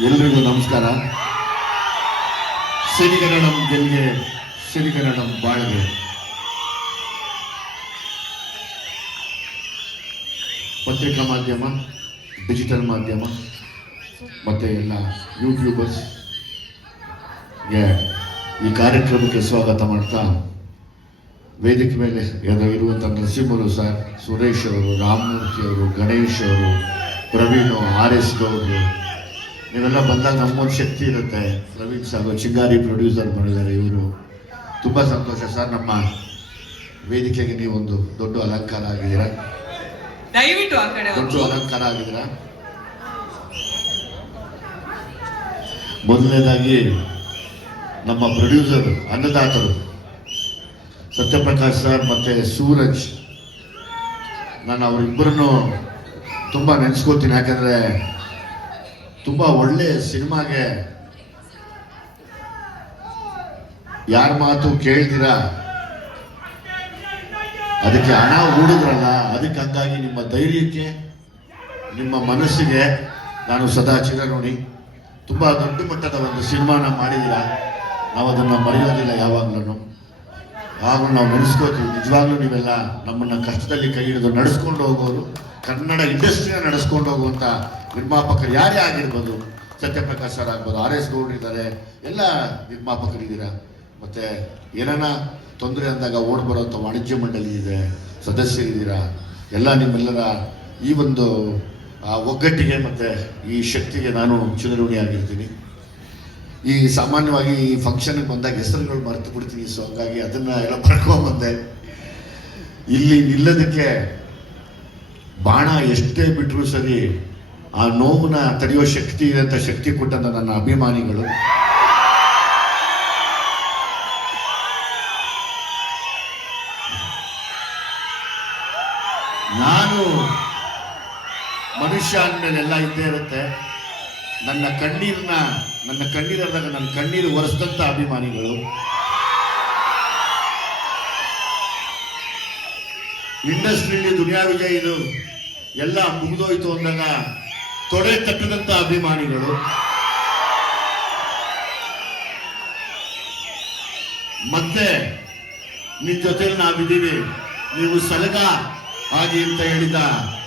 ಎಲ್ರಿಗೂ ನಮಸ್ಕಾರ. ಸಿರಿಗನ್ನಡಂ ಗೆಲ್ಗೆ ಸಿರಿಗನ್ನಡಂ ಬಾಳ್ಗೆ. ಪತ್ರಿಕಾ ಮಾಧ್ಯಮ, ಡಿಜಿಟಲ್ ಮಾಧ್ಯಮ, ಮತ್ತು ಎಲ್ಲ ಯೂಟ್ಯೂಬರ್ಸ್ಗೆ ಈ ಕಾರ್ಯಕ್ರಮಕ್ಕೆ ಸ್ವಾಗತ ಮಾಡ್ತಾ ವೇದಿಕೆ ಮೇಲೆ ಇರುವಂಥ ನರಸಿಂಹರು ಸರ್, ಸುರೇಶ್ ಅವರು, ರಾಮಮೂರ್ತಿ ಅವರು, ಗಣೇಶ್ ಅವರು, ಪ್ರವೀಣ್, ಆರ್ ಎಸ್ ಗೌಡ್ರು ನೀವೆಲ್ಲ ಬಂದಾಗ ನಮ್ಮೊಂದು ಶಕ್ತಿ ಇರುತ್ತೆ. ಪ್ರವೀಣ್ ಸರ್ ಚಿಂಗಾರಿ ಪ್ರೊಡ್ಯೂಸರ್ ಮಾಡಿದ್ದಾರೆ ಇವರು. ತುಂಬ ಸಂತೋಷ ಸರ್ ನಮ್ಮ ವೇದಿಕೆಗೆ ನೀವೊಂದು ದೊಡ್ಡ ಅಲಂಕಾರ ಆಗಿದ್ದೀರಾ? ದಯವಿಟ್ಟು ಆ ಕಡೆ ದೊಡ್ಡ ಅಲಂಕಾರ ಆಗಿದ್ದೀರಾ? ಮೊದಲನೇದಾಗಿ ನಮ್ಮ ಪ್ರೊಡ್ಯೂಸರ್ ಅನ್ನದಾತರು ಸತ್ಯಪ್ರಕಾಶ್ ಸರ್ ಮತ್ತೆ ಸೂರಜ್. ನಾನು ಅವರಿಬ್ಬರನ್ನು ತುಂಬ ನೆನೆಸ್ಕೋತೀನಿ ಯಾಕಂದ್ರೆ ತುಂಬ ಒಳ್ಳೆ ಸಿನಿಮಾಗೆ ಯಾರ ಮಾತು ಕೇಳಿದಿರ ಅದಕ್ಕೆ ಹಣ ಹೂಡಿದ್ರಲ್ಲ ಅದಕ್ಕೆ ಹಂಗಾಗಿ ನಿಮ್ಮ ಧೈರ್ಯಕ್ಕೆ, ನಿಮ್ಮ ಮನಸ್ಸಿಗೆ ನಾನು ಸದಾ ಚಿರ ನೋಡಿ ತುಂಬ ದೊಡ್ಡ ಮಟ್ಟದ ಒಂದು ಸಿನಿಮಾನ ಮಾಡಿದ್ದೀರಾ? ನಾವು ಅದನ್ನು ಮರೆಯೋದಿಲ್ಲ ಯಾವಾಗಲೂ ಹಾಗೂ ನಾವು ನಡೆಸ್ಕೋತೀವಿ. ನಿಜವಾಗ್ಲೂ ನೀವೆಲ್ಲ ನಮ್ಮನ್ನ ಕಷ್ಟದಲ್ಲಿ ಕೈ ಹಿಡಿದು ನಡೆಸ್ಕೊಂಡು ಹೋಗೋರು, ಕನ್ನಡ ಇಂಡಸ್ಟ್ರಿನ ನಡೆಸ್ಕೊಂಡು ಹೋಗುವಂಥ ನಿರ್ಮಾಪಕರು ಯಾರೇ ಆಗಿರ್ಬೋದು, ಸತ್ಯಪ್ರಕಾಶ್ ಸರ್ ಆಗ್ಬೋದು, ಆರ್ ಎಸ್ ಗೌಡ್ರು ಇದ್ದಾರೆ, ಎಲ್ಲ ನಿರ್ಮಾಪಕರಿದ್ದೀರ ಮತ್ತೆ ಏನಾನ ತೊಂದರೆ ಅಂದಾಗ ಓಡ್ ಬರೋಂಥ ವಾಣಿಜ್ಯ ಮಂಡಳಿ ಇದೆ, ಸದಸ್ಯರಿದ್ದೀರಾ? ಎಲ್ಲ ನಿಮ್ಮೆಲ್ಲರ ಈ ಒಂದು ಒಗ್ಗಟ್ಟಿಗೆ ಮತ್ತೆ ಈ ಶಕ್ತಿಗೆ ನಾನು ಚಿರಋಣಿಯಾಗಿರ್ತೀನಿ ಈ ಸಾಮಾನ್ಯವಾಗಿ ಈ ಫಂಕ್ಷನ್ಗೆ ಬಂದಾಗ ಹೆಸರುಗಳು ಮರೆತು ಬಿಡ್ತೀನಿ ಸೊ ಹಂಗಾಗಿ ಅದನ್ನ ಎಲ್ಲ ಬರ್ಕೊಂಡ್ಬಂದೆ ಇಲ್ಲಿ ನಿಲ್ಲದಕ್ಕೆ ಬಾಣ ಎಷ್ಟೇ ಬಿಟ್ಟರೂ ಸರಿ ಆ ನೋವನ್ನ ತಡೆಯೋ ಶಕ್ತಿ ಇದೆ ಅಂತ ಶಕ್ತಿ ಕೊಟ್ಟಂತ ನನ್ನ ಅಭಿಮಾನಿಗಳು. ನಾನು ಮನುಷ್ಯ ಅಂದಮೇಲೆ ಎಲ್ಲ ಇದ್ದೇ ಇರುತ್ತೆ. ನನ್ನ ಕಣ್ಣೀರನ್ನ ನನ್ನ ಕಣ್ಣೀರದಾಗ ನನ್ನ ಕಣ್ಣೀರು ಒರೆಸಿದಂಥ ಅಭಿಮಾನಿಗಳು. ಇಂಡಸ್ಟ್ರಿಯಲ್ಲಿ ದುನಿಯಾ ವಿಜಯ ಇದು ಎಲ್ಲ ಮುಗಿದೋಯ್ತು ಅಂದಾಗ ತೊಡೆ ತಟ್ಟದಂತ ಅಭಿಮಾನಿಗಳು. ಮತ್ತೆ ನಿನ್ ಜೊತೆಲಿ ನಾವಿದ್ದೀವಿ. ನೀವು ಸಲಗ ಆಗಿ ಅಂತ ಹೇಳಿದ